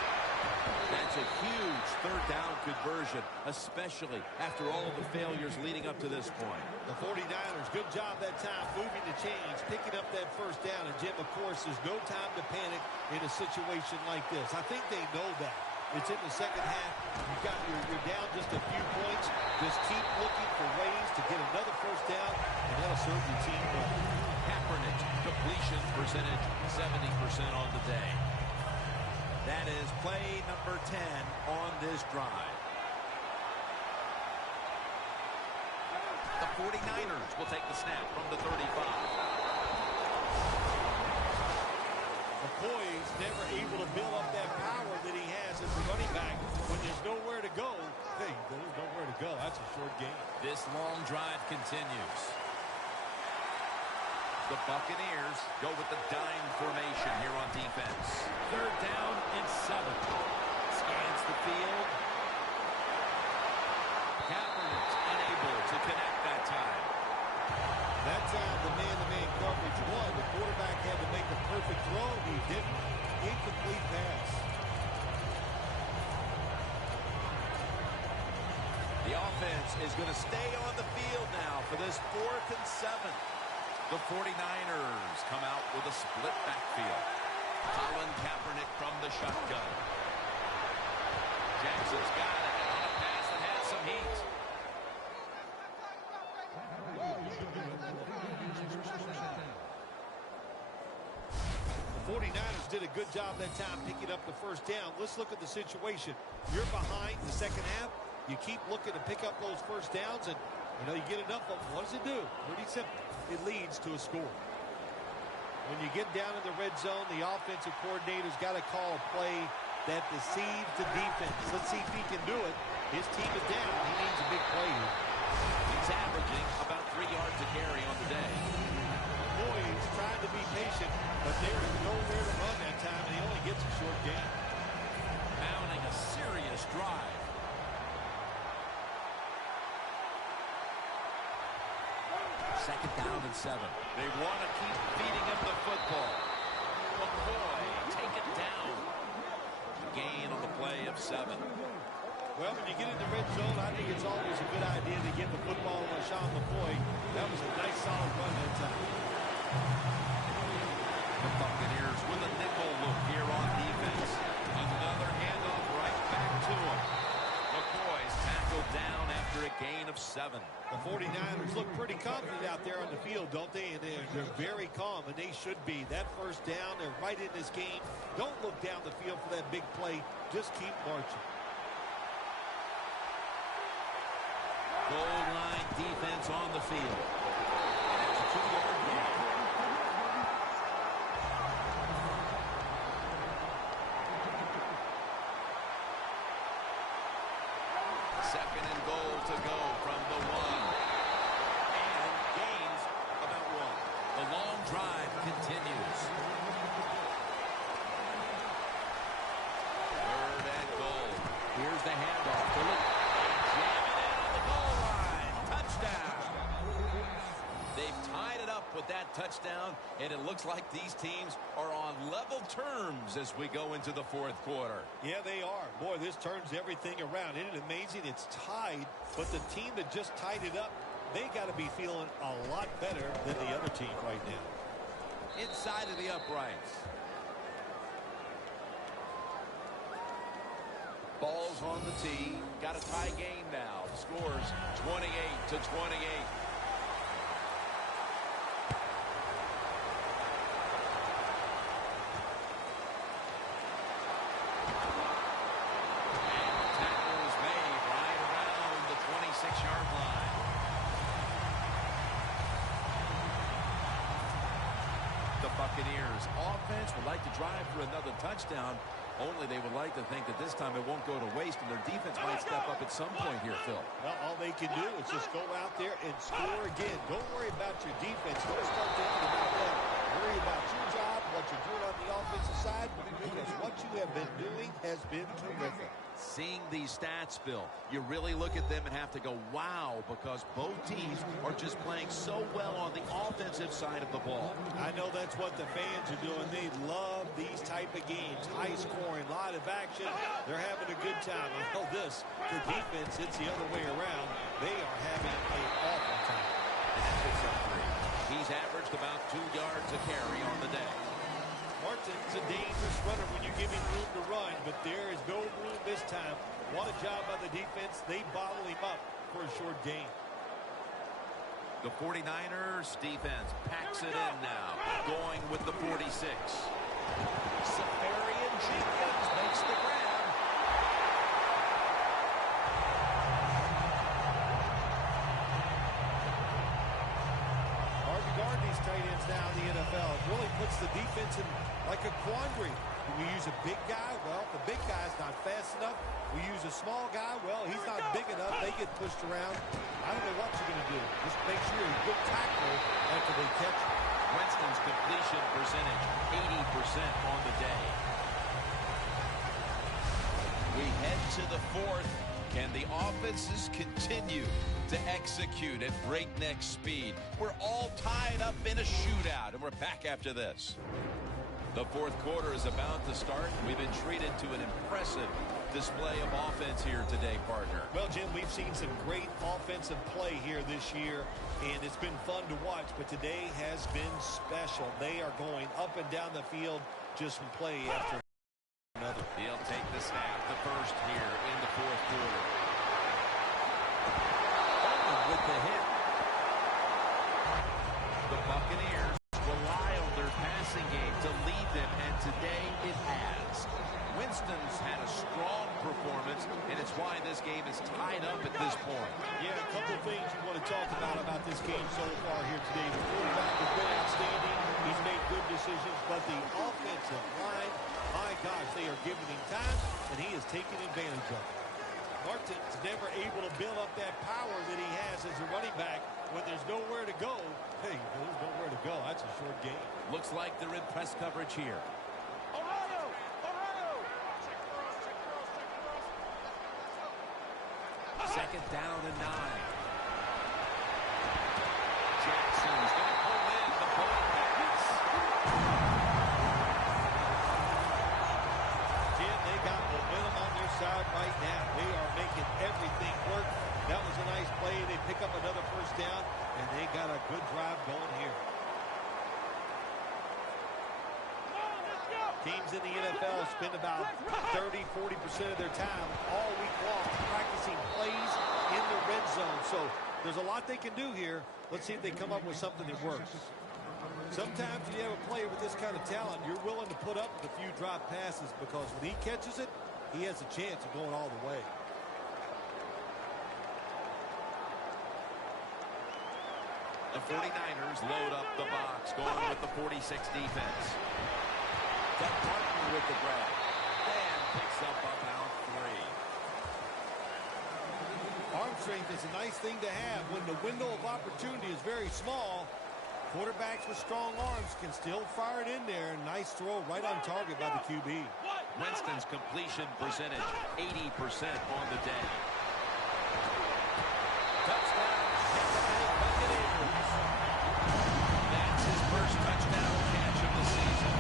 That's a huge third down conversion, especially after all of the failures leading up to this point. The 49ers, good job that time, moving the chains, picking up that first down. And, Jim, of course, there's no time to panic in a situation like this. I think they know that. It's in the second half. You're down just a few points. Just keep looking for ways to get another first down, and that'll serve your team well. Kaepernick, completion percentage 70% on the day. That is play number 10 on this drive. The 49ers will take the snap from the 35. McCoy's never able to build up that power that he has as a running back. When there's nowhere to go, hey, there's nowhere to go. That's a short game. This long drive continues. The Buccaneers go with the dime formation here on defense. Third down and 7. Scans the field. Kaepernick unable to connect that time. That time, the man-to-man The offense is going to stay on the field now for this 4th and 7. The 49ers come out with a split backfield. Colin Kaepernick from the shotgun. Jackson's got it on a pass that had some heat. The 49ers did a good job that time picking up the first down. Let's look at the situation. You're behind the second half. You keep looking to pick up those first downs, and you get enough of them. What does it do? Pretty simple. It leads to a score. When you get down in the red zone, the offensive coordinator's got to call a play that deceives the defense. Let's see if he can do it. His team is down. He needs a big play here. He's averaging about 3 yards a carry on the day. Boy, he's trying to be patient, but there's nowhere to run that time, and he only gets a short gain. Mounting a serious drive. Second down and 7. They want to keep feeding him the football. McCoy, take it down. Gain on the play of 7. Well, when you get in the red zone, I think it's always a good idea to get the football on Sean McCoy. That was a nice, solid run that time. The Buccaneers with a nickel look here on defense. Another handoff right back to him. McCoy's tackled down after a gain of 7. The 49ers look pretty confident out there on the field, don't they? And they're very calm, and they should be. That first down, they're right in this game. Don't look down the field for that big play. Just keep marching. Goal line defense on the field. That's a 2-yard gain. Second and goal to go from the 1. And gains about 1. The long drive continues. 3rd and goal. Here's the handoff. Jam it in on the goal line. Touchdown. They've tied it up with that touchdown, and it looks like these teams are on level terms as we go into the 4th quarter. Yeah, they are. Boy, this turns everything around. Isn't it amazing? It's tied, but the team that just tied it up, they got to be feeling a lot better than the other team right now. Inside of the uprights. Ball's on the tee. Got a tie game now. Scores 28-28. Buccaneers offense would like to drive for another touchdown, only they would like to think that this time it won't go to waste, and their defense might step up at some point here, Phil. Well, all they can do is just go out there and score again. Don't worry about your defense. Don't start thinking about that. Worry about your job, what you're doing on the offensive side, because what you have been doing has been terrific. Seeing these stats, Phil, you really look at them and have to go, wow, because both teams are just playing so well on the offensive side of the ball. I know that's what the fans are doing. They love these type of games. High scoring, a lot of action. They're having a good time. I know this, the defense, it's the other way around. They are having an awful time. And that picks up 3. He's averaged about 2 yards a carry on the day. Martin's a dangerous runner when you give him room to run, but there is no room this time. What a job by the defense. They bottle him up for a short gain. The 49ers defense packs it in now, going with the 46. Safarian Jenkins makes the grab. Hard to guard these tight ends now in the NFL. It really puts the defense in like a quandary. Do we use a big guy? Well, if the big guy's not fast enough. We use a small guy. Well, he's not big enough. They get pushed around. I don't know what you're going to do. Just make sure you're a good tackler after they catch you. Winston's completion percentage, 80% on the day. We head to the 4th. Can the offenses continue to execute at breakneck speed? We're all tied up in a shootout, and we're back after this. The 4th quarter is about to start. We've been treated to an impressive display of offense here today, partner. Well, Jim, we've seen some great offensive play here this year, and it's been fun to watch, but today has been special. They are going up and down the field just from play after another. He'll take the snap, the first here in the fourth quarter. With the hit. The Buccaneers rely on their passing game to lead them, and today it has. Winston's had a strong performance, and it's why this game is tied up at this point. Yeah, a couple of things you want to talk about this game so far here today. The quarterback has been outstanding. He's made good decisions, but the offensive line, my gosh, they are giving him time, and he is taking advantage of it. Martin's never able to build up that power that he has as a running back. When there's nowhere to go, hey, there's nowhere to go. That's a short game. Looks like they're in press coverage here. Second down and 9. Jackson's going to pull in the bullet pass. Jim, they got momentum on their side right now. They are making everything work. That was a nice play. They pick up another first down, and they got a good drive going here. Teams in the NFL spend about 30-40% of their time all week long practicing plays in the red zone. So there's a lot they can do here. Let's see if they come up with something that works. Sometimes when you have a player with this kind of talent, you're willing to put up with a few drop passes because when he catches it, he has a chance of going all the way. The 49ers load up the box, going with the 46 defense. Martin with the grab. And picks up about 3. Arm strength is a nice thing to have when the window of opportunity is very small. Quarterbacks with strong arms can still fire it in there. Nice throw right on target by the QB. Winston's completion percentage, 80% on the day. Touchdown, Tampa Bay Buccaneers. That's his first touchdown catch of the season.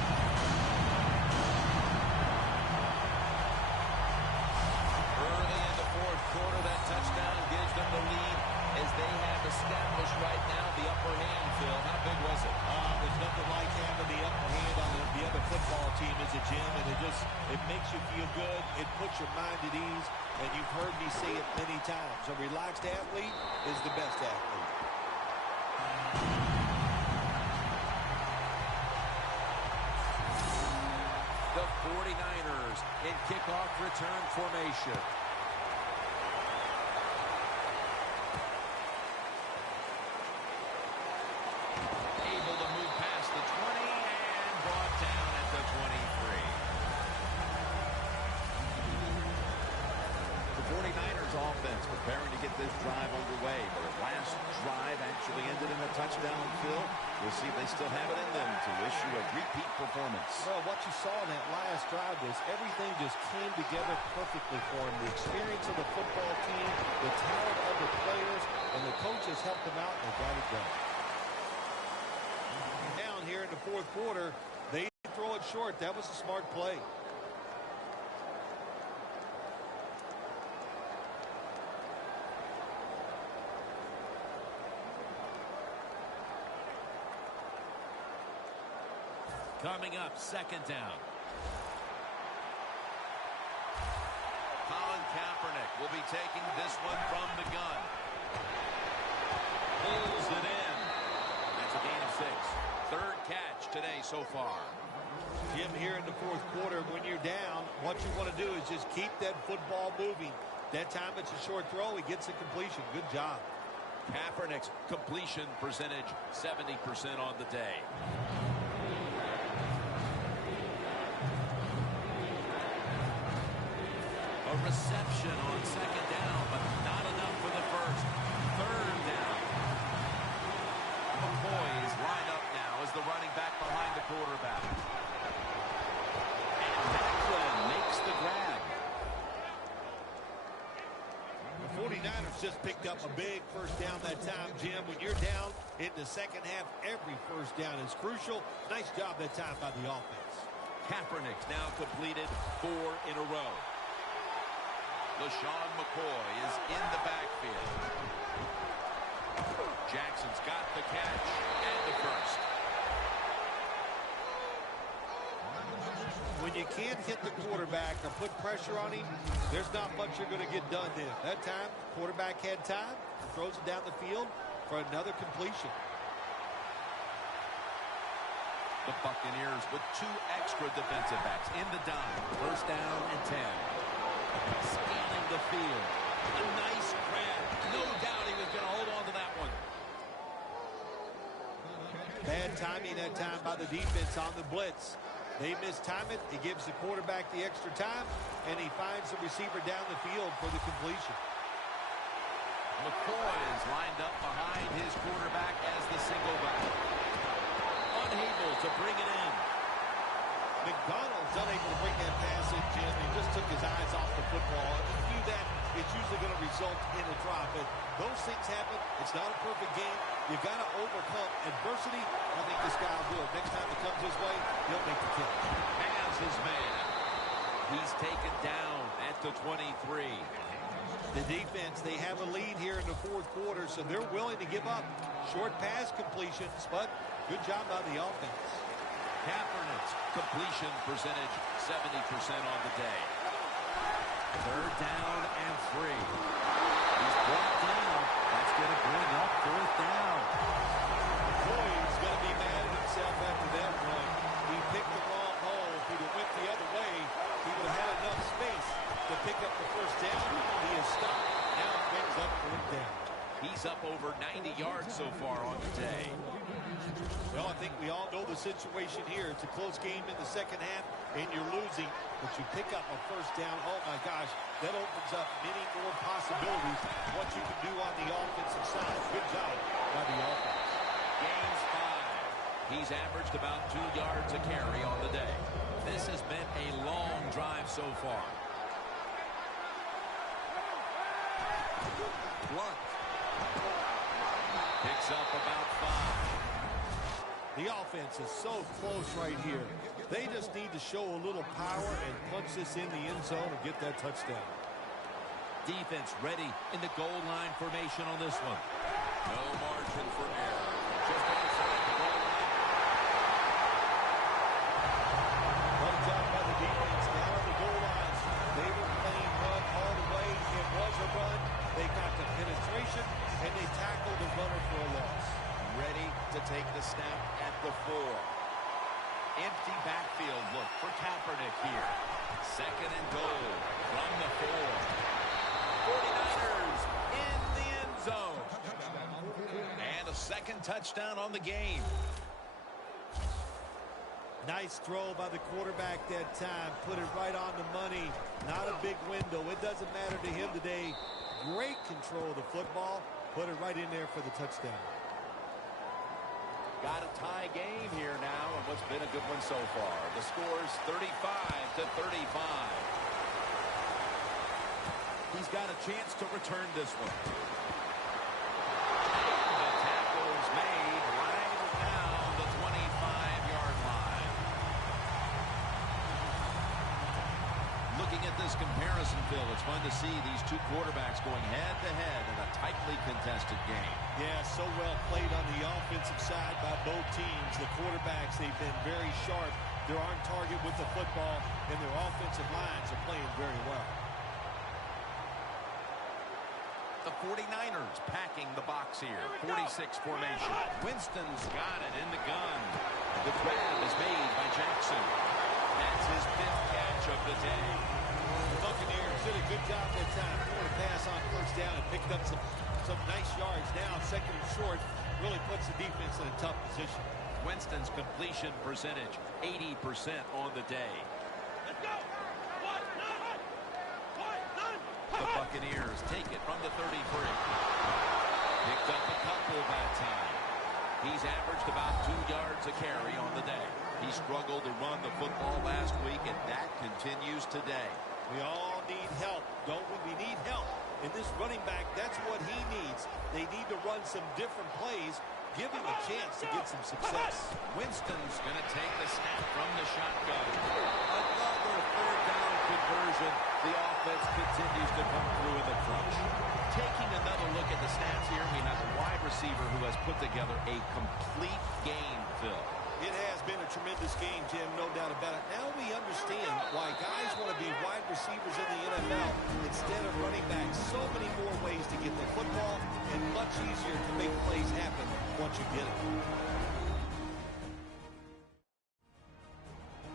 Early in the fourth quarter, that touchdown gives them the lead as they have established right now the upper hand, Phil. How big was it? There's nothing like having the upper hand on the other football team, is it, Jim? And it makes you feel good. It puts your mind at ease. And you've heard me say it many times. A relaxed athlete is the best athlete. The 49ers in kickoff return formation. Able to move past the 20 and brought down at the 23. The 49ers offense preparing to get this drive underway. Their last drive actually ended in a touchdown, Phil. We'll see if they still have it in them to issue a repeat performance. Well, what you saw in that last drive was everything just came together perfectly for them. The experience of the football team, the talent of the players, and the coaches helped them out, and they got it done. Down here in the fourth quarter, they throw it short. That was a smart play. Coming up, second down. Colin Kaepernick will be taking this one from the gun. Pulls it in. That's a gain of 6. Third catch today so far. Jim, here in the fourth quarter, when you're down, what you want to do is just keep that football moving. That time it's a short throw. He gets the completion. Good job. Kaepernick's completion percentage, 70% on the day. A reception on second down, but not enough for the first. Third down. McCoy is lined up now as the running back behind the quarterback. And Macklin makes the grab. The 49ers just picked up a big first down that time, Jim. When you're down in the second half, every first down is crucial. Nice job that time by the offense. Kaepernick's now completed 4 in a row. LaShawn McCoy is in the backfield. Jackson's got the catch and the first. When you can't hit the quarterback or put pressure on him, there's not much you're going to get done then. That time, quarterback had time, throws it down the field for another completion. The Buccaneers with 2 extra defensive backs in the dime. First down and 10. Scanning the field. A nice grab. No doubt he was going to hold on to that one. Bad timing that time by the defense on the blitz. They mistime it. He gives the quarterback the extra time, and he finds the receiver down the field for the completion. McCoy is lined up behind his quarterback as the single back. Unable to bring it in. McDonald's unable to bring that pass in, Jim. He just took his eyes off the football. If you do that, it's usually going to result in a drop. But those things happen. It's not a perfect game. You've got to overcome adversity. I think this guy will do it. Next time it comes his way, he'll make the kick. Has his man. He's taken down at the 23. The defense, they have a lead here in the fourth quarter, so they're willing to give up short pass completions, but good job by the offense. Kaepernick's completion percentage 70% on the day. Third down and 3. He's brought down. That's going to bring up fourth down. Boy, he's going to be mad at himself after that run. He picked the wrong hole. If he'd have went the other way, he would have had enough space to pick up the first down. He is stopped. Now it brings up fourth down. He's up over 90 yards so far on the day. Well, I think we all know the situation here. It's a close game in the second half, and you're losing, but you pick up a first down. Oh, my gosh, that opens up many more possibilities of what you can do on the offensive side. Good job by the offense. Gains 5. He's averaged about 2 yards a carry on the day. This has been a long drive so far. Blunt. Picks up about 5. The offense is so close right here. They just need to show a little power and punch this in the end zone and get that touchdown. Defense ready in the goal line formation on this one. No margin for error. Just outside the goal line. Well done by the defense down on the goal lines. They were playing run all the way. It was a run. They got the penetration, and they tackled the runner for a loss. Ready to take the snap at the 4. Empty backfield look for Kaepernick here. Second and goal from the 4. 49ers in the end zone. And a second touchdown on the game. Nice throw by the quarterback that time. Put it right on the money. Not a big window. It doesn't matter to him today. Great control of the football. Put it right in there for the touchdown. Got a tie game here now, and what's been a good one so far. The score's 35-35. He's got a chance to return this one. The tackle's made right down the 25-yard line. Looking at this comparison, Phil, it's fun to see these two quarterbacks going head-to-head in a tightly contested game. Yeah, so well played on the offensive side by both teams. The quarterbacks, they've been very sharp. They're on target with the football, and their offensive lines are playing very well. The 49ers packing the box here. 46 formation. Winston's got it in the gun. The grab is made by Jackson. That's his 5th catch of the day. The Buccaneers did a good job that time. Throwing a pass on first down and picked up some nice yards. Now second and short really puts the defense in a tough position. Winston's completion percentage 80% on the day. The Buccaneers take it from the 33. Picked up a couple that time. He's averaged about 2 yards a carry on the day. He struggled to run the football last week, and that continues today. We all need help, don't we? We need help. And this running back, that's what he needs. They need to run some different plays. Give him a chance to get some success. Winston's going to take the snap from the shotgun. Another third down conversion. The offense continues to come Taking another look at the stats here, we have a wide receiver who has put together a complete game, Phil. It has been a tremendous game, Jim, no doubt about it. Now we understand why guys want to be wide receivers in the NFL instead of running backs. So many more ways to get the football and much easier to make plays happen once you get it.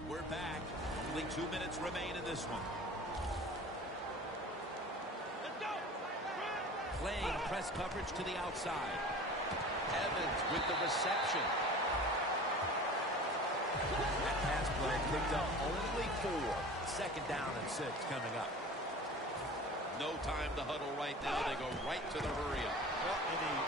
We're back. Only 2 minutes remain in this one. Playing press coverage to the outside. Evans with the reception. That pass play picked up only 4. 2nd down and 6 coming up. No time to huddle right now. They go right to the hurry-up. Well,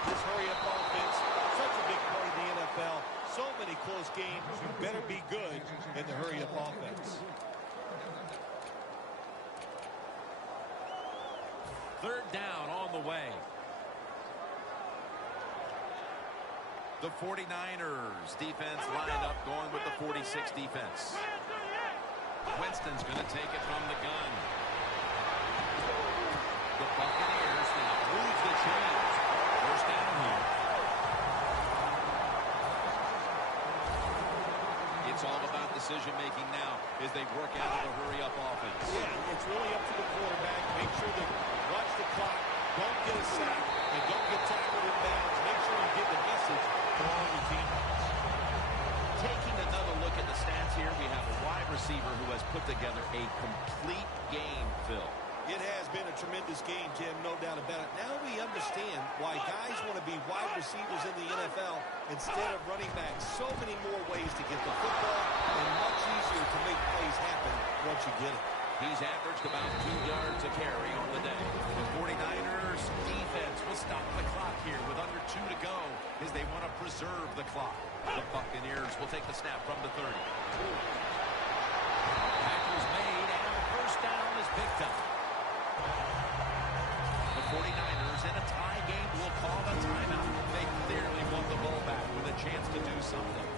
this hurry-up offense, such a big part of the NFL. So many close games. You better be good in the hurry-up offense. 3rd down on the way. The 49ers defense lined up going with the 46 defense. Winston's going to take it from the gun. The Buccaneers now move the chains. 1st down here. It's all about decision-making now as they work out of the hurry-up offense. Yeah, it's really up to the quarterback. Make sure to watch the clock, don't get a sack, and don't get tackled in bounds. Make sure you get the message to all your teammates. Taking another look at the stats here, we have a wide receiver who has put together a complete game, Phil. It has been a tremendous game, Jim, no doubt about it. Now we understand why guys want to be wide receivers in the NFL instead of running backs. So many more ways to get the football and much easier to make plays happen once you get it. He's averaged about 2 yards a carry on the day. The 49ers defense will stop the clock here with under 2 to go as they want to preserve the clock. The Buccaneers will take the snap from the 30. Tackle's made, and the 1st down is picked up. The 49ers in a tie game will call a timeout. They clearly want the ball back with a chance to do something.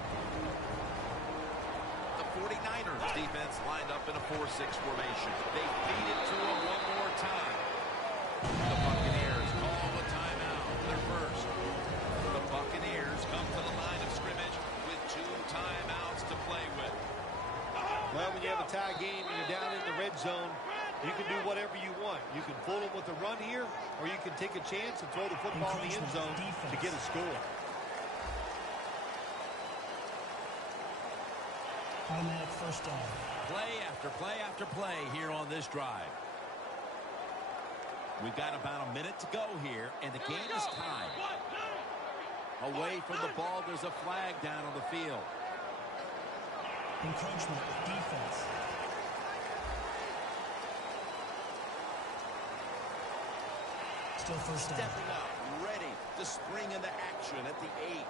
The 49ers defense lined up in a 4-6 formation. They feed it to him one more time. The Buccaneers call a timeout. Their first. The Buccaneers come to the line of scrimmage with 2 timeouts to play with. Well, when you have a tie game and you're down in the red zone, you can do whatever you want. You can fool them with a run here, or you can take a chance and throw the football in the end zone to get a score. Automatic 1st down. Play after play after play here on this drive. We've got about a minute to go here, and the game is tied. Away from the ball, there's a flag down on the field. Encroachment defense. Still 1st down. Stepping up, ready to spring into action at the 8.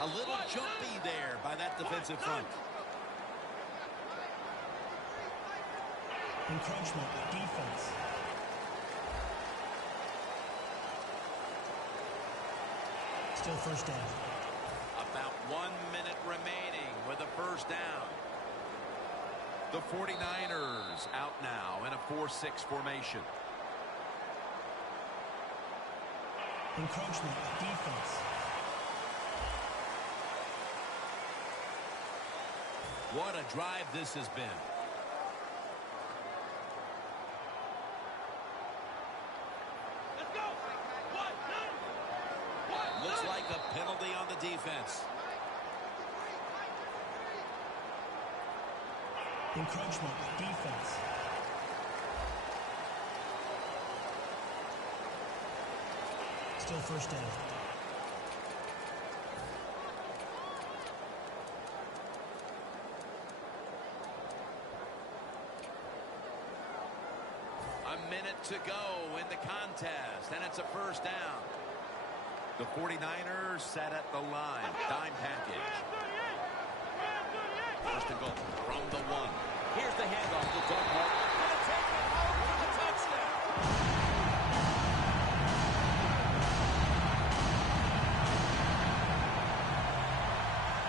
A little jumpy there by that defensive front. Encroachment defense. Still 1st down. About 1 minute remaining with a 1st down. The 49ers out now in a 4-6 formation. Encroachment defense. What a drive this has been. Looks like a penalty on the defense. Encroachment defense. Still 1st down. A minute to go in the contest, and it's a 1st down. The 49ers set at the line. Dime package. 1st and goal from the 1. Here's the handoff to Doug Martin. Gonna take it home for the touchdown.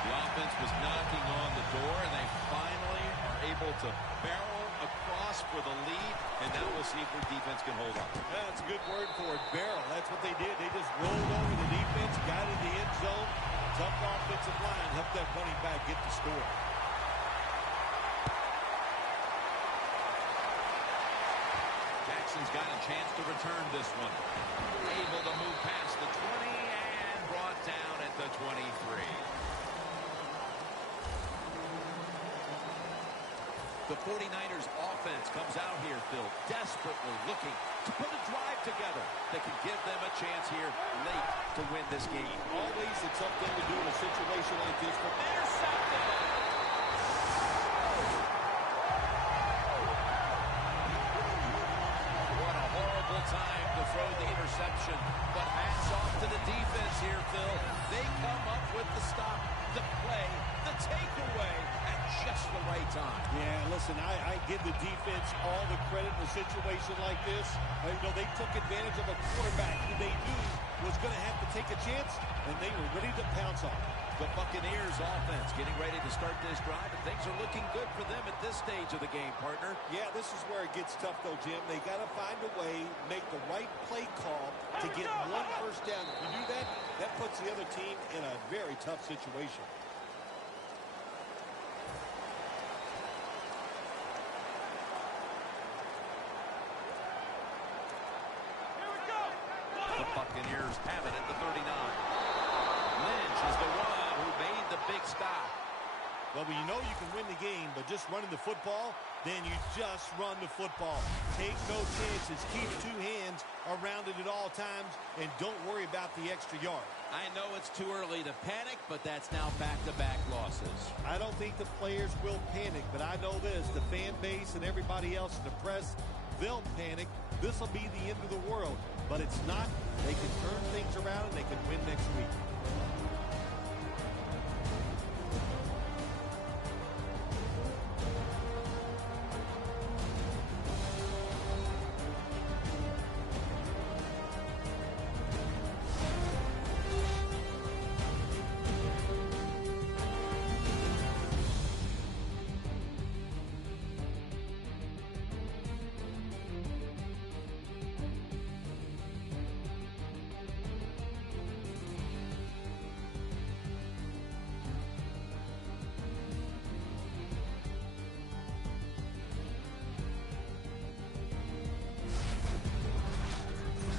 The offense was knocking on the door, and they finally are able to barrel across pace for the lead, and now we'll see if their defense can hold up. That's a good word for it, barrel. That's what they did. They just rolled over the defense, got in the end zone. Tough offensive line helped that running back get the score. Jackson's got a chance to return this one. Able to move past the 20 and brought down at the 23. The 49ers offense comes out here, Phil, desperately looking to put a drive together that can give them a chance here late to win this game. Always it's something to do in a situation like this. Intercepted! What a horrible time to throw the interception. But hats off to the defense here, Phil. They come up with the stop, the play, the takeaway at just the right time. Yeah, listen, I give the defense all the credit in a situation like this. You know, they took advantage of a quarterback who they knew was going to have to take a chance, and they were ready to pounce on it. The Buccaneers offense getting ready to start this drive, and things are looking good for them at this stage of the game, partner. Yeah, this is where it gets tough, though, Jim. They got to find a way, make the right play call to get one first down. If you do that, that puts the other team in a very tough situation. The Buccaneers have it at the 39. Lynch is the one who made the big stop. Well, you know you can win the game, but just running the football, then you just run the football. Take no chances. Keep two hands around it at all times, and don't worry about the extra yard. I know it's too early to panic, but that's now back-to-back losses. I don't think the players will panic, but I know this. The fan base and everybody else in the press, they'll panic. This will be the end of the world, but it's not. They can turn things around, and they can win next week.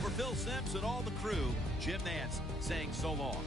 For Phil Simms and all the crew, Jim Nantz saying so long.